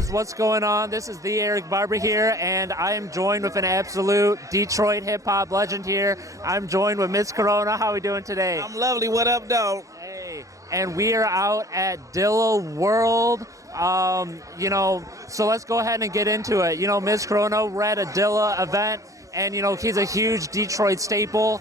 guys, what's going on? This is the Eric Barber here, and I am joined with an absolute Detroit hip-hop legend here. I'm joined with Miz Korona. How are we doing today? I'm lovely. What up, though? Hey, and we are out at Dilla World. So let's go ahead and get into it. Miz Korona, we're at a Dilla event, and, he's a huge Detroit staple.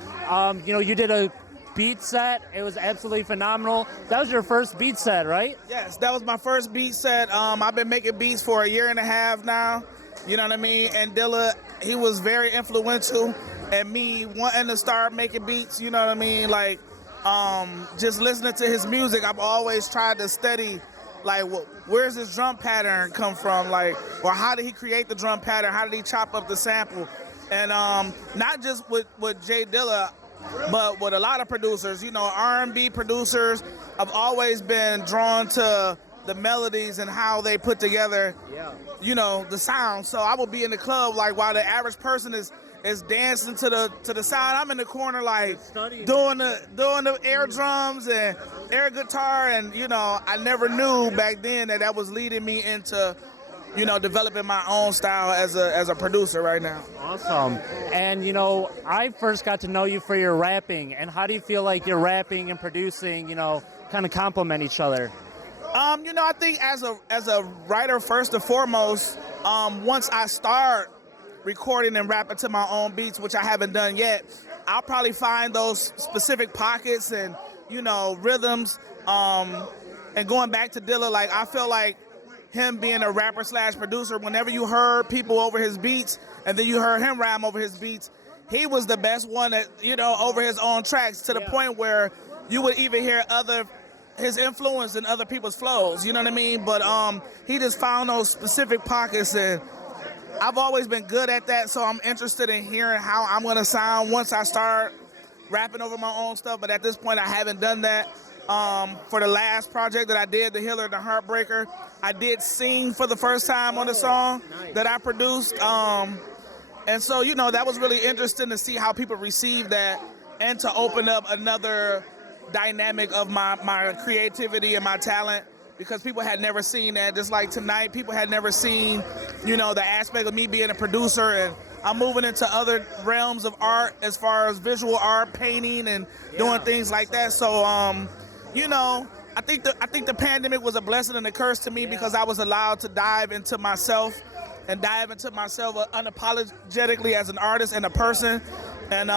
You did a beat set. It was absolutely phenomenal. That was your first beat set, right? Yes, that was my first beat set. I've been making beats for a year and a half now. You know what I mean? And Dilla, he was very influential in me wanting to start making beats. You know what I mean? Like, just listening to his music, I've always tried to study, like, where's this drum pattern come from? Like, or how did he create the drum pattern? How did he chop up the sample? And not just with J Dilla, but with a lot of producers, R&B producers, I've always been drawn to the melodies and how they put together, the sound. So I would be in the club, like, while the average person is dancing to the sound, I'm in the corner, like, doing the air drums and air guitar. And, I never knew back then that was leading me into, developing my own style as a producer right now. Awesome. And, I first got to know you for your rapping. And how do you feel like your rapping and producing, kind of complement each other? I think as a writer, first and foremost, once I start recording and rapping to my own beats, which I haven't done yet, I'll probably find those specific pockets and, rhythms. And going back to Dilla, like, I feel like him being a rapper / producer, whenever you heard people over his beats and then you heard him rhyme over his beats, he was the best one that, over his own tracks, to the point where you would even hear his influence in other people's flows, you know what I mean? But he just found those specific pockets, and I've always been good at that, so I'm interested in hearing how I'm gonna sound once I start rapping over my own stuff. But at this point, I haven't done that. For the last project that I did, The Healer and the Heartbreaker, I did sing for the first time on the song that I produced. And so, that was really interesting to see how people receive that and to open up another dynamic of my creativity and my talent, because people had never seen that. Just like tonight, people had never seen, the aspect of me being a producer, and I'm moving into other realms of art as far as visual art, painting, and doing things like that. So, I think the pandemic was a blessing and a curse to me, because I was allowed to dive into myself unapologetically as an artist and a person. And,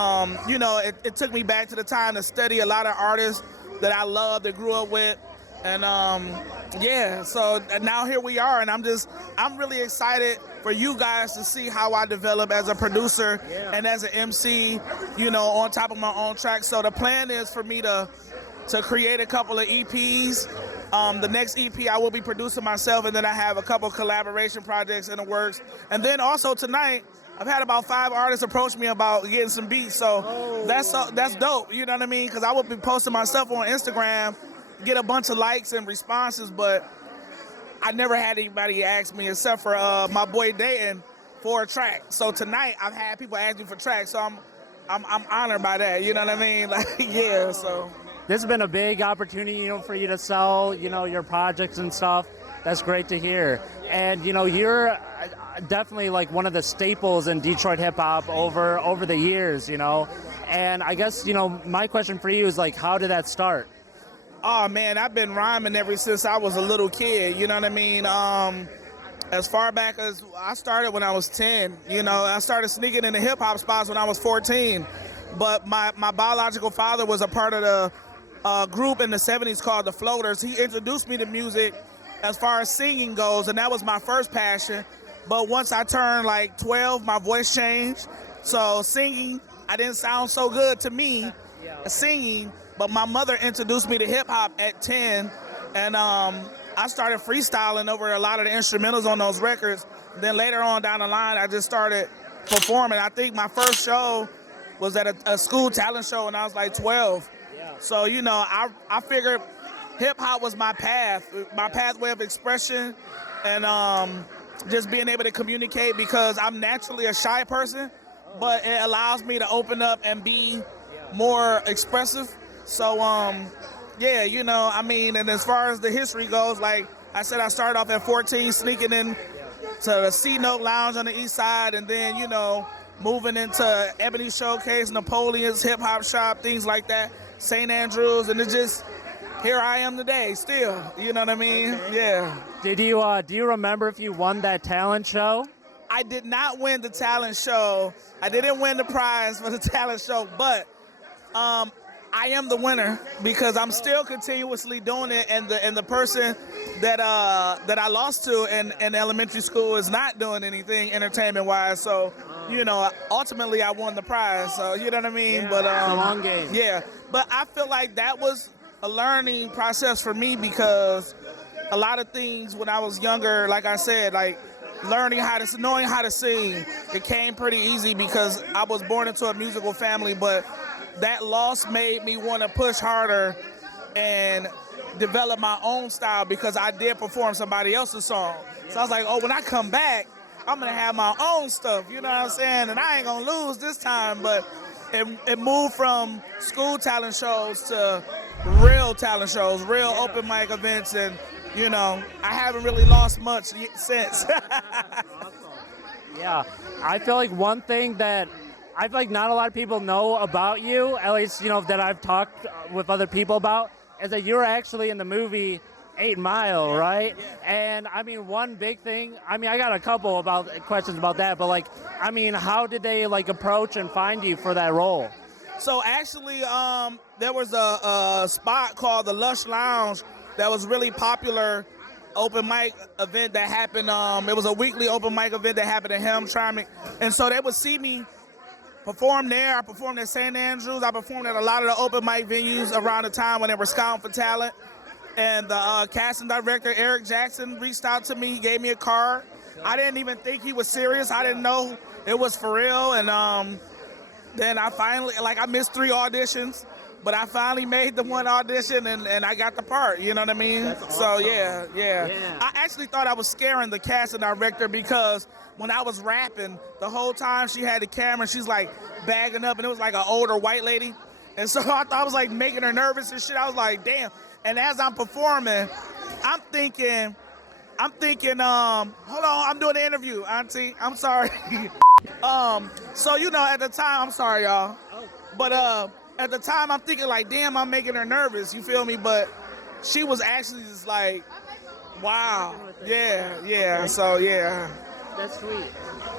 it took me back to the time to study a lot of artists that I loved and grew up with. And, so now here we are, and I'm really excited for you guys to see how I develop as a producer and as an MC, on top of my own track. So the plan is for me to create a couple of EPs. The next EP I will be producing myself, and then I have a couple of collaboration projects in the works. And then also tonight, I've had about 5 artists approach me about getting some beats. So that's dope, you know what I mean? Because I would be posting my stuff on Instagram, get a bunch of likes and responses, but I never had anybody ask me, except for my boy Dayton, for a track. So tonight I've had people ask me for tracks, so I'm honored by that, you know what I mean? Like, so. This has been a big opportunity, for you to sell, your projects and stuff. That's great to hear. And, you're definitely like one of the staples in Detroit hip hop over the years, And I guess, my question for you is, like, how did that start? Oh man, I've been rhyming ever since I was a little kid, you know what I mean? As far back as I started when I was 10, I started sneaking in the hip hop spots when I was 14. But my biological father was a part of the group in the 70s called the Floaters. He introduced me to music as far as singing goes, and that was my first passion. But once I turned like 12, my voice changed. So singing, I didn't sound so good to me singing, but my mother introduced me to hip hop at 10, and I started freestyling over a lot of the instrumentals on those records. Then later on down the line, I just started performing. I think my first show was at a school talent show when I was like 12. So, I figured hip-hop was my pathway of expression, and just being able to communicate, because I'm naturally a shy person, but it allows me to open up and be more expressive. So, and as far as the history goes, like, I said I started off at 14, sneaking in to the C-Note Lounge on the east side, and then, you know, moving into Ebony Showcase, Napoleon's Hip Hop Shop, things like that, St. Andrews, and it just, here I am today, still, you know what I mean? Okay. Yeah. Do you remember if you won that talent show? I did not win the talent show. I didn't win the prize for the talent show, but I am the winner because I'm still continuously doing it, and the person that I lost to in elementary school is not doing anything entertainment wise. So, you know, ultimately I won the prize. So you know what I mean. Yeah, but it's a long game. Yeah, but I feel like that was a learning process for me because a lot of things when I was younger, like I said, like knowing how to sing, it came pretty easy because I was born into a musical family, but that loss made me want to push harder and develop my own style because I did perform somebody else's song. So I was like, oh, when I come back, I'm going to have my own stuff, you know what I'm saying? And I ain't going to lose this time, but it moved from school talent shows to real talent shows, real open mic events, and, you know, I haven't really lost much since. Yeah, I feel like one thing that I feel like not a lot of people know about you, at least, you know, that I've talked with other people about, is that you're actually in the movie 8 Mile, right? And I mean, one big thing, I mean, I got a couple about questions about that, but like, I mean, how did they like approach and find you for that role? So actually, there was a spot called the Lush Lounge that was really popular open mic event that happened. It was a weekly open mic event that happened in Hamtramck, and so they would see me perform there. I performed at St. Andrews. I performed at a lot of the open mic venues around the time when they were scouting for talent. And the casting director, Eric Jackson, reached out to me. He gave me a card. I didn't even think he was serious. I didn't know it was for real. And then I finally, like, I missed 3 auditions, but I finally made the one audition and I got the part, you know what I mean? That's awesome. So yeah. I actually thought I was scaring the casting director because when I was rapping, the whole time she had the camera, she's like bagging up, and it was like an older white lady. And so I thought I was like making her nervous and shit. I was like, damn. And as I'm performing, I'm thinking, hold on, I'm doing an interview, Auntie. I'm sorry. So, you know, at the time, I'm sorry, y'all. But at the time, I'm thinking like, damn, I'm making her nervous. You feel me? But she was actually just like, wow. Yeah. So, yeah. That's sweet.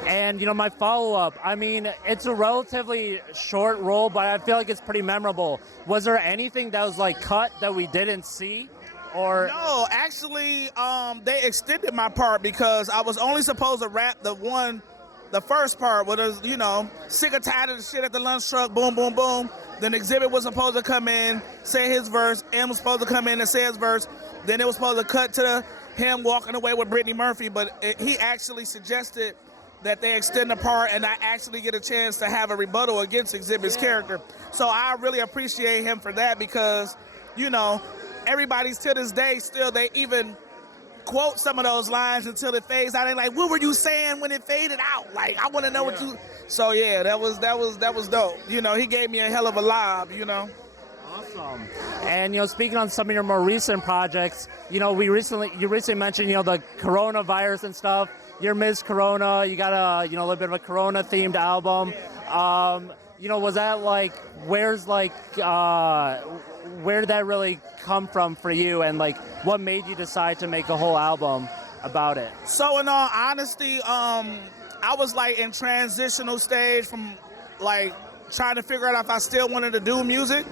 And, you know, my follow-up, I mean, it's a relatively short role, but I feel like it's pretty memorable. Was there anything that was, like, cut that we didn't see? Or No, actually, they extended my part because I was only supposed to rap the first part, where there's, you know, sick or tired of the shit at the lunch truck, boom, boom, boom. Then Exhibit was supposed to come in, say his verse. M was supposed to come in and say his verse. Then it was supposed to cut to him walking away with Brittany Murphy, but he actually suggested that they extend the part and I actually get a chance to have a rebuttal against Exhibit's character. So I really appreciate him for that because, you know, everybody's to this day still, they even quote some of those lines until it fades out. They're like, what were you saying when it faded out? Like, I want to know what you... So yeah, that was dope. You know, he gave me a hell of a lob, you know. Awesome. And, you know, speaking on some of your more recent projects, you know, you recently mentioned, you know, the coronavirus and stuff. You're Miz Korona. You got a, you know, a little bit of a Corona-themed album. You know, was that like, where did that really come from for you? And, like, what made you decide to make a whole album about it? So, in all honesty, I was, like, in transitional stage from, like, trying to figure out if I still wanted to do music.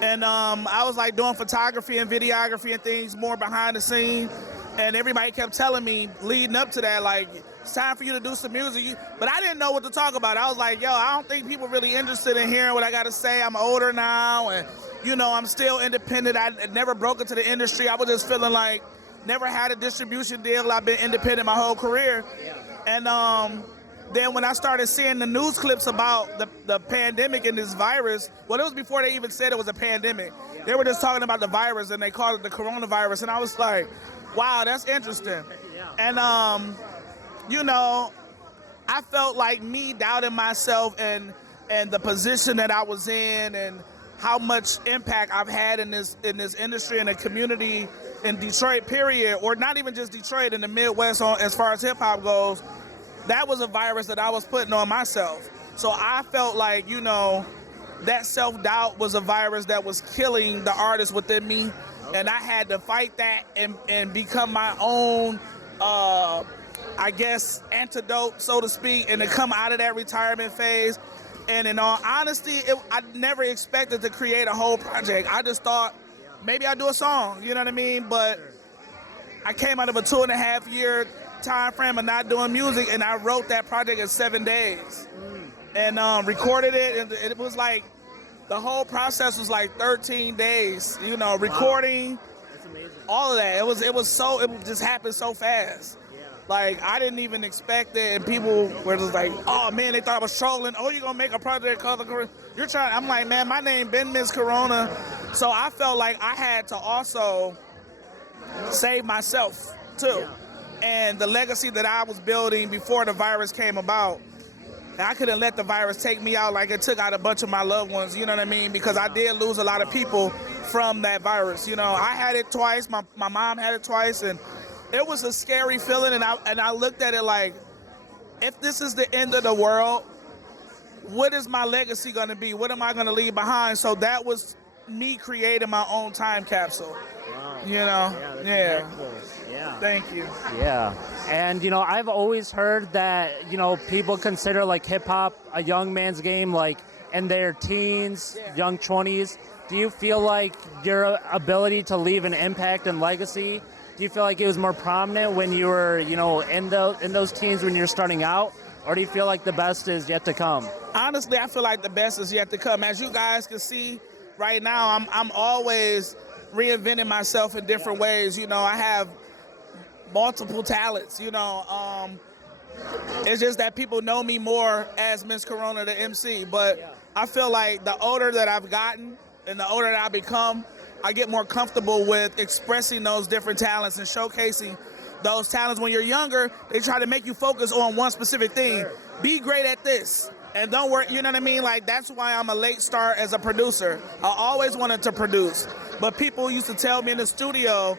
And I was like doing photography and videography and things more behind the scene. And everybody kept telling me leading up to that, like, it's time for you to do some music. But I didn't know what to talk about. I was like, yo, I don't think people are really interested in hearing what I got to say. I'm older now and, you know, I'm still independent. I never broke into the industry. I was just feeling like never had a distribution deal. I've been independent my whole career. And then when I started seeing the news clips about the pandemic and this virus, well, it was before they even said it was a pandemic. They were just talking about the virus and they called it the coronavirus. And I was like, wow, that's interesting. And, you know, I felt like me doubting myself and the position that I was in and how much impact I've had in this industry and the community in Detroit, period, or not even just Detroit, in the Midwest as far as hip hop goes, that was a virus that I was putting on myself. So I felt like, that self-doubt was a virus that was killing the artist within me. And I had to fight that and become my own, I guess, antidote, so to speak, and to come out of that retirement phase. And in all honesty, I never expected to create a whole project. I just thought maybe I'll do a song, you know what I mean? But I came out of a 2.5 year time frame of not doing music, and I wrote that project in 7 days and recorded it. And it was like, the whole process was like 13 days, recording, That's all of that. It just happened so fast. Yeah. Like, I didn't even expect it, and people were just like, oh man, they thought I was trolling. Oh, you're gonna make a project called You're trying. I'm like, man, my name been Miz Korona. So I felt like I had to also save myself too. And the legacy that I was building before the virus came about, I couldn't let the virus take me out like it took out a bunch of my loved ones, you know what I mean? Because I did lose a lot of people from that virus. I had it twice, my mom had it twice, and it was a scary feeling. And I looked at it like, if this is the end of the world, what is my legacy gonna be? What am I gonna leave behind? So that was me creating my own time capsule. Wow. Yeah. Yeah. Thank you. Yeah. And, I've always heard that, people consider like hip hop a young man's game, like in their teens, young 20s. Do you feel like your ability to leave an impact and legacy, do you feel like it was more prominent when you were, in those teens when you're starting out? Or do you feel like the best is yet to come? Honestly, I feel like the best is yet to come. As you guys can see right now, I'm always reinventing myself in different ways. I have multiple talents, it's just that people know me more as Miz Korona, the MC. But I feel like the older that I've gotten and the older that I become, I get more comfortable with expressing those different talents and showcasing those talents. When you're younger, they try to make you focus on one specific thing. Sure. Be great at this. And don't worry, you know what I mean? Like, that's why I'm a late start as a producer. I always wanted to produce. But people used to tell me in the studio,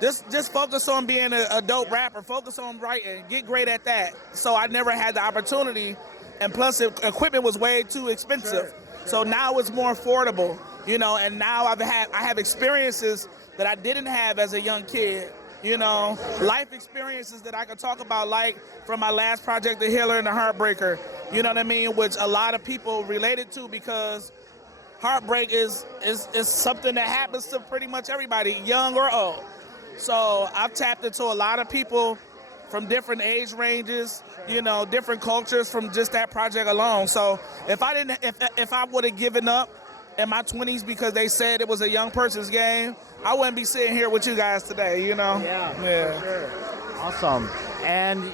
just focus on being a dope rapper, focus on writing, get great at that. So I never had the opportunity, and plus equipment was way too expensive. Sure. So now it's more affordable, and now I have experiences that I didn't have as a young kid, life experiences that I could talk about, like from my last project, The Healer and the Heartbreaker, you know what I mean, which a lot of people related to, because heartbreak is something that happens to pretty much everybody, young or old. So I've tapped into a lot of people from different age ranges, different cultures from just that project alone. So if I would have given up in my 20s because they said it was a young person's game, I wouldn't be sitting here with you guys today, Yeah. For sure. Awesome. And,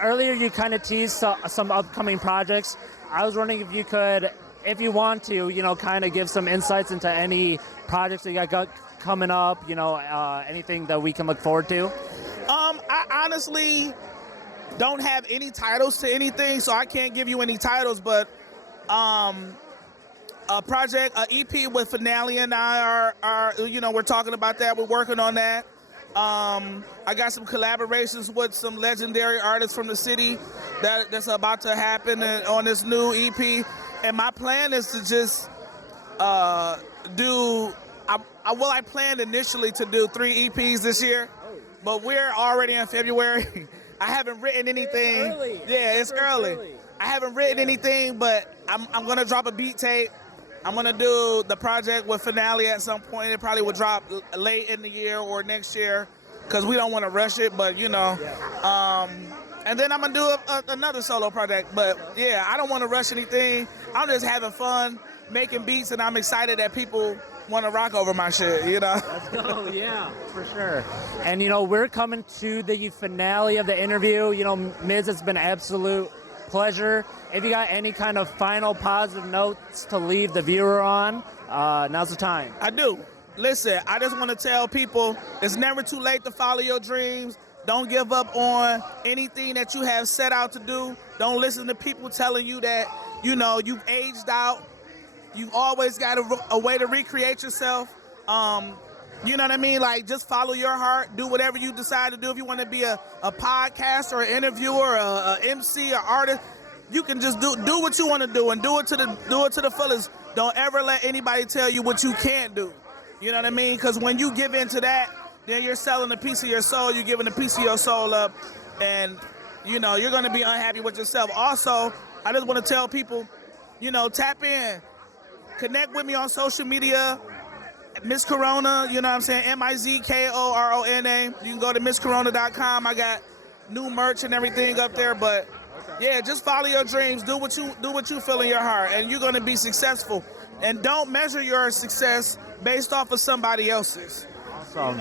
earlier you kind of teased some upcoming projects. I was wondering if you could, if you want to, kind of give some insights into any projects that you got coming up, anything that we can look forward to? I honestly don't have any titles to anything, so I can't give you any titles, but a project, an EP with Finale and I are we're talking about that. We're working on that. I got some collaborations with some legendary artists from the city that's about to happen on this new EP. And my plan is to just I planned initially to do 3 EPs this year, but we're already in February. I haven't written anything. It's early. I haven't written anything, but I'm gonna drop a beat tape. I'm gonna do the project with Finale at some point. It probably will drop late in the year or next year, because we don't want to rush it. But and then I'm gonna do another solo project. But I don't want to rush anything. I'm just having fun making beats, and I'm excited that people want to rock over my shit, Let's go, yeah, for sure. And, we're coming to the finale of the interview. Miz, it's been an absolute pleasure. If you got any kind of final positive notes to leave the viewer on, now's the time. I do. Listen, I just want to tell people, it's never too late to follow your dreams. Don't give up on anything that you have set out to do. Don't listen to people telling you that, you've aged out. You always got a way to recreate yourself. You know what I mean? Like, just follow your heart. Do whatever you decide to do. If you want to be a podcaster, an interviewer, a MC, an artist, you can just do what you want to do and do it to the fullest. Don't ever let anybody tell you what you can't do. You know what I mean? Because when you give in to that, then you're selling a piece of your soul. You're giving a piece of your soul up, and you know you're going to be unhappy with yourself. Also, I just want to tell people, you know, tap in, connect with me on social media. Miz Korona, you know what I'm saying? MizKorona. You can go to MizKorona.com. I got new merch and everything up there. But yeah, just follow your dreams. Do what you feel in your heart, and you're gonna be successful. And don't measure your success based off of somebody else's. Awesome.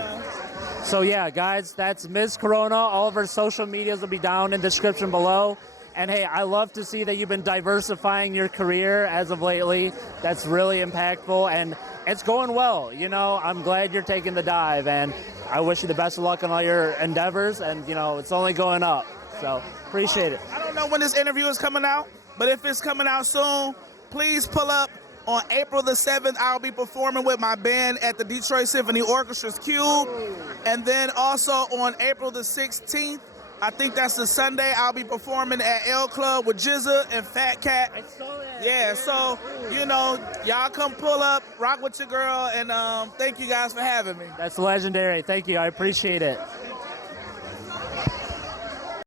So yeah, guys, that's Miz Korona. All of her social medias will be down in the description below. And hey, I love to see that you've been diversifying your career as of lately. That's really impactful, and it's going well. You know, I'm glad you're taking the dive, and I wish you the best of luck on all your endeavors. And you know, it's only going up. So appreciate it. I don't know when this interview is coming out, but if it's coming out soon, please pull up. On April the 7th, I'll be performing with my band at the Detroit Symphony Orchestra's Cube. And then also on April the 16th, I think that's the Sunday, I'll be performing at L Club with Jizza and Fat Cat. I saw that. Yeah, so, you know, y'all come pull up, rock with your girl, and thank you guys for having me. That's legendary. Thank you. I appreciate it.